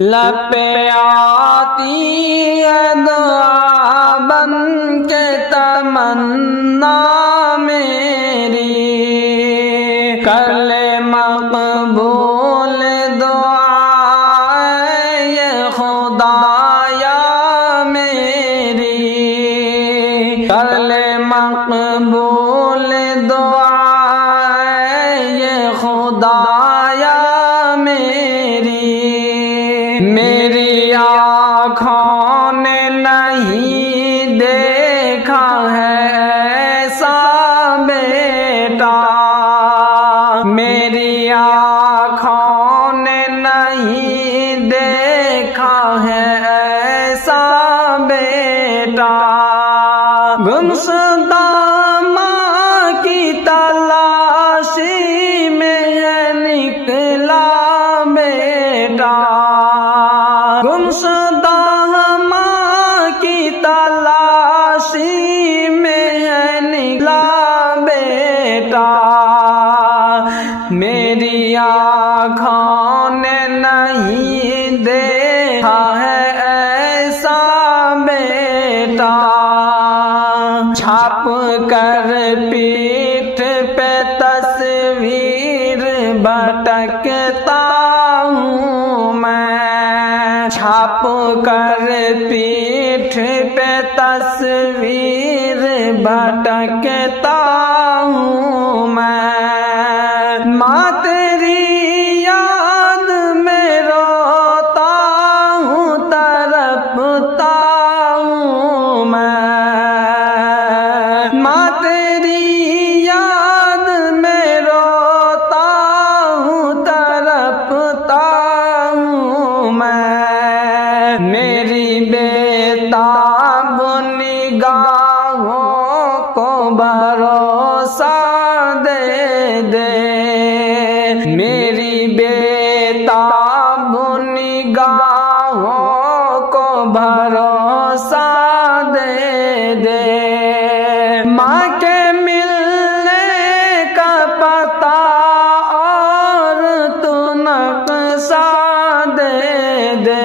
लब पे आती है दुआ बन के तमन्ना मेरी, कर ले मकबूल दुआ ये खुदाया मेरी, कर ले मकबूल दुआ ये खुदाया मेरी। मेरी आँखों ने नहीं देखा है ऐसा बेटा, मेरी आँखों ने नहीं देखा है ऐसा बेटा। गुमशुदा माँ की तलाशी में है निकला बेटा, गुमशुदा माँ की तलाशी में है निकला बेटा। मेरी आँखों ने नहीं देखा है ऐसा बेटा। छाप कर पीठ पे तस्वीर भटकता हूँ मैं, छाप कर पीठ पे तस्वीर भटकता हूँ मैं। माँ तेरी याद में रोता हूँ तड़पता हूँ मैं, माँ तेरी याद में रोता हूँ तड़पता हूँ मैं। मेरी बेताब निगाहों को भरोसा दे दे, मेरी बेताब निगाहों को भरोसा दे दे। माँ के मिलने का पता और तू नक्शा दे दे,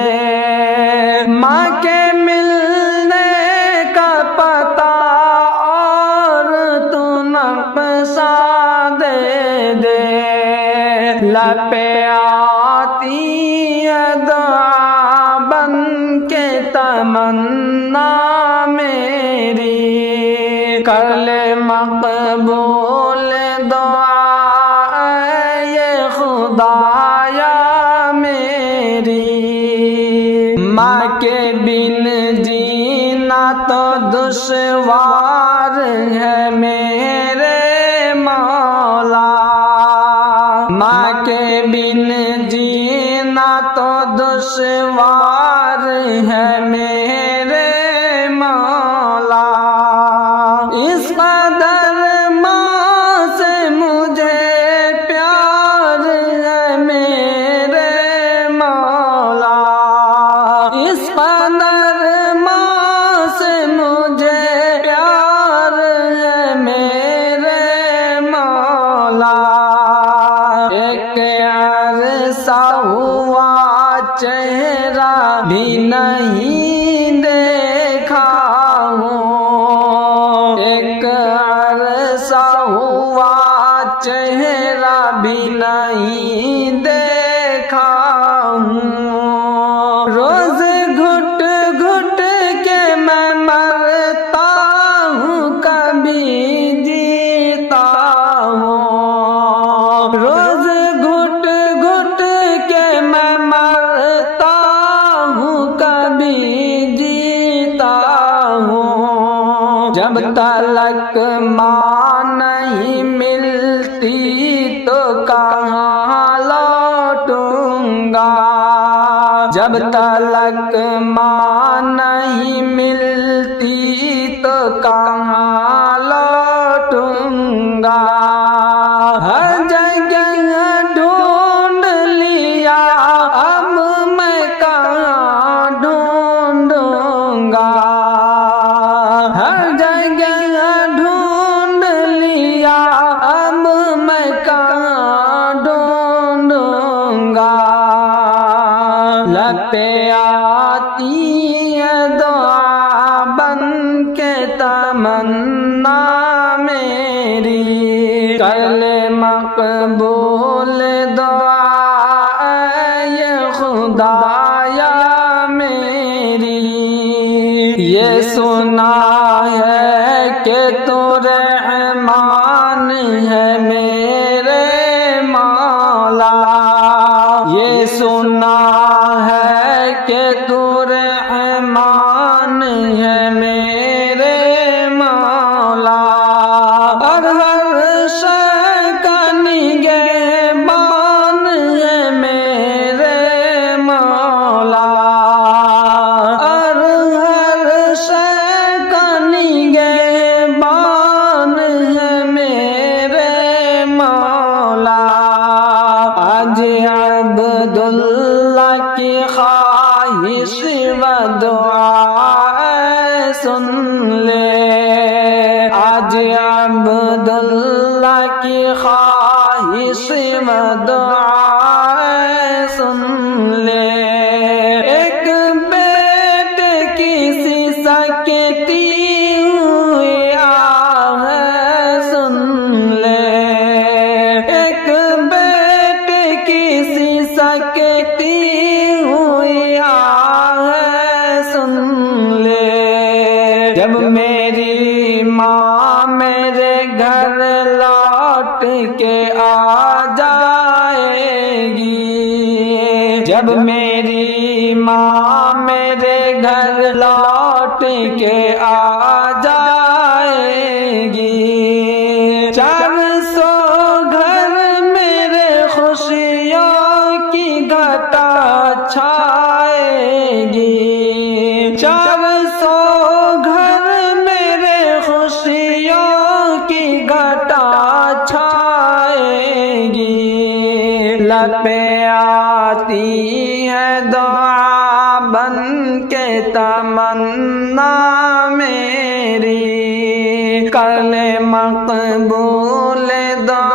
माँ के मिलने का पता और तू नक्शा दे दे। लब पे आती है दुआ बन के तमन्ना मेरी, कर ले मकबूल दुआ ये खुदाया मेरी। माँ के बिन जीना तो दुश्वार है मेरे मौला, माँ के बिन जीना तो दुश्वार है मेरे मौला। इस कदर माँ से मुझे प्यार है मेरे मौला, इस कदर माँ से मुझे प्यार है मेरे मौला। एक अरसा हुआ चेहरा भी नहीं देखा हूँ, एक अरसा हुआ चेहरा भी नहीं देखा हूँ। रोज घुट घुट के मैं मरता हूँ कभी जीता हूँ, रोज घुट घुट के मैं मरता हूँ कभी जीता हूँ। जब तलक माँ नहीं मिलती तो कहाँ लौटूंगा, जब तलक माँ नहीं मिलती तो कहाँ लौटूंगा। हर जगह ढूंढ लिया अब मैं कहाँ ढूंढूंगा, हर जगह ढूंढ लिया अब मैं कहाँ ढूंढूंगा। लग पे आती है दुआ बन के तमन्ना मेरी, कर ले मकबूल दुआ ये खुदाया मेरी। ये सुना है कि तू रहमान है मेरे मौला, ये सुना है कि तू रहमान है मेरे मौला। और हर शय का निगहबान है मेरे मौला, और हर शय का निगहबान है मेरे मौला। आज अब्दुल्ला की ख्वाहिश व दुआ सुन ले, आज अब्दुल्ला की ख्वाहिश व दुआ सुन ले। एक बेटे की सी सकती हुई आह सुन ले, एक बेटे की सी सकती हुई आह सुन ले। जब मेरी माँ मेरे घर लौट के आ जाएगी, जब मेरी माँ मेरे घर लौट के आ जाएगी, 400 घर मेरे खुशियों की घटा छाएगी, 400 घर मेरे खुशियों की घटा छाएगी। लपे आती है दुआ बन के तमन्ना मेरी, कर ले मकबूल दुआ